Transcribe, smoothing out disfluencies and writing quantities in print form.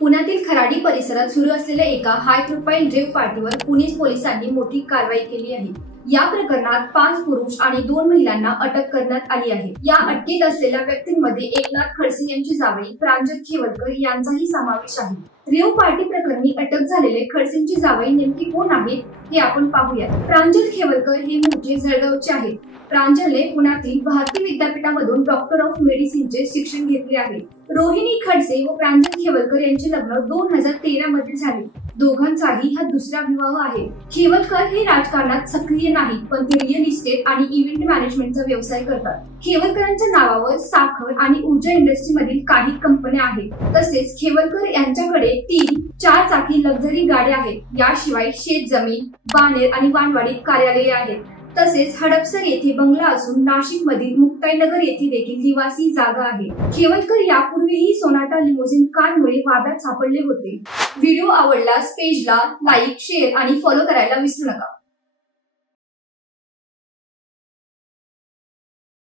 पुण्यातील खराडी परिसरात सुरू असलेल्या एका हाय प्रोफाईल रेव पार्टीवर पुणे पोलिसांनी मोठी कारवाई केली आहे। या प्रकरणात 5 पुरुष आणि 2 महिलांना अटक करण्यात आली आहे। या अटकेत असलेल्या व्यक्तींमध्ये एकनाथ खडसे यांची जावई प्रांजल खेवलकर यांचाही समावेश आहे। रेव पार्टी प्रकरणी अटक झालेले खडसेंची जावई नेमकी कोण आहेत हे आपण पाहूया। प्रांजल खेवलकर हे मूळचे जळगावचे आहेत। प्रांजलने पुण्यातील भारतीय विद्यापीठामधून डॉक्टर ऑफ मेडिसिनचे शिक्षण घेतले आहे। रोहिणी खडसे व प्रांजल खेवलकर यांचे लग्न 2013 मध्ये झाले। दोघांचाही हा दुसरा विवाह आहे। खेवलकर हे राजकारणात सक्रिय नाहीत, पण ते रिअल इस्टेट आणि इव्हेंट मॅनेजमेंटचा व्यवसाय करतात। खेवलकरांच्या नावावर साखर आणि ऊर्जा इंडस्ट्रीमधील काही कंपन्या आहेत। तसेच खेवलकर यांच्याकडे 3 4-चाकी लक्झरी गाड्या आहेत। याशिवाय शेतजमीन, बाणेर आणि वानवाडीत कार्यालये आहेत। तसेच हडपसर येथे बंगला असून नाशिक मधील मुक्ताईनगर येथे देखील निवासी जागा आहे। खेवलकर यापूर्वीही सोनाटा लिमोसिन कारमुळे वादात सापडले होते। व्हिडिओ आवडल्यास पेजला लाईक, शेअर आणि फॉलो करायला विसरू नका।